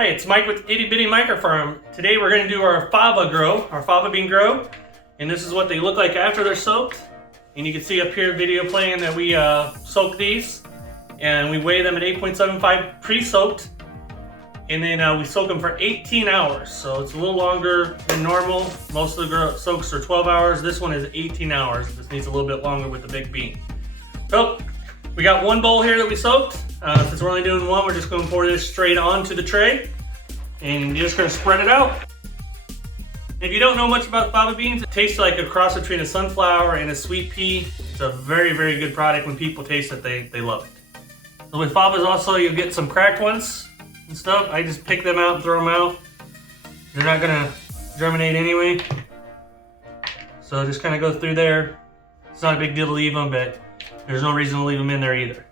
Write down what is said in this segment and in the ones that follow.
Hi, it's Mike with Itty Bitty Micro Farm. Today we're going to do our fava bean grow, and this is what they look like after they're soaked. And you can see up here video playing that we soak these, and we weigh them at 8.75 pre-soaked, and then we soak them for 18 hours. So it's a little longer than normal. Most of the soaks are 12 hours. This one is 18 hours. This needs a little bit longer with the big bean. So we got one bowl here that we soaked. Since we're only doing one, we're just going to pour this straight onto the tray, and you're just going to spread it out. If you don't know much about fava beans, it tastes like a cross between a sunflower and a sweet pea. It's a very, very good product. When people taste it, they love it. So with favas also, you'll get some cracked ones and stuff. I just pick them out and throw them out. They're not going to germinate anyway. So just kind of go through there. It's not a big deal to leave them, but there's no reason to leave them in there either.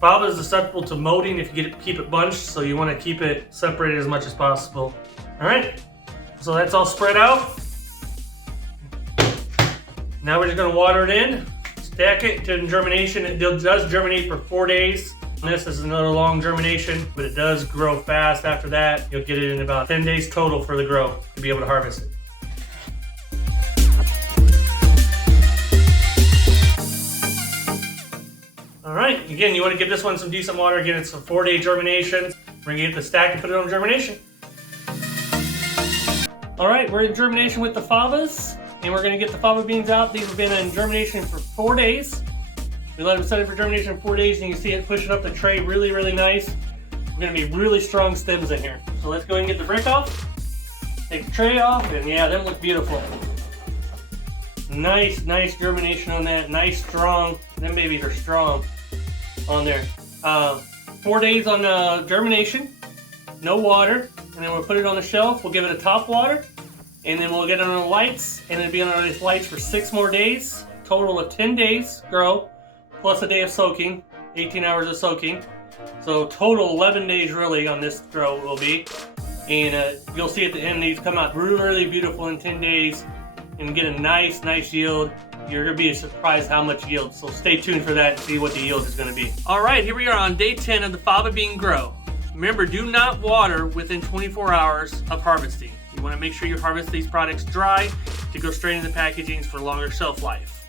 Fava is susceptible to molding if you keep it bunched, so you want to keep it separated as much as possible. Alright, so that's all spread out. Now we're just going to water it in, stack it to germination. It does germinate for 4 days. This is another long germination, but it does grow fast after that. You'll get it in about 10 days total for the grow to be able to harvest it. Alright, again, you want to give this one some decent water. Again, it's a 4-day germination. We're going to get the stack and put it on germination. Alright, we're in germination with the favas, and we're going to get the fava beans out. These have been in germination for 4 days. We let them set it for germination for 4 days, and you can see it pushing up the tray really, really nice. We're going to be really strong stems in here. So let's go ahead and get the brick off. Take the tray off, and yeah, them look beautiful. Nice germination on that. Nice, strong. Them babies are strong on there. 4 days on germination, no water, and then we'll put it on the shelf. We'll give it a top water, and then we'll get it on the lights, and it'll be on the lights for 6 more days. Total of 10 days grow, plus a day of soaking, 18 hours of soaking. So total 11 days really on this grow will be. And you'll see at the end these come out really beautiful in 10 days and get a nice yield. You're going to be surprised how much yield. So stay tuned for that and see what the yield is going to be. All right, here we are on day 10 of the fava bean grow. Remember, do not water within 24 hours of harvesting. You want to make sure you harvest these products dry to go straight into packaging for longer shelf life.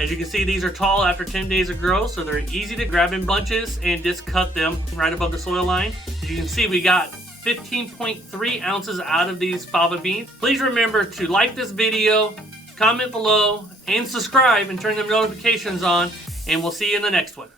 As you can see, these are tall after 10 days of grow, so they're easy to grab in bunches and just cut them right above the soil line. As you can see, we got 15.3 ounces out of these fava beans. Please remember to like this video, comment below, and subscribe and turn the notifications on, and we'll see you in the next one.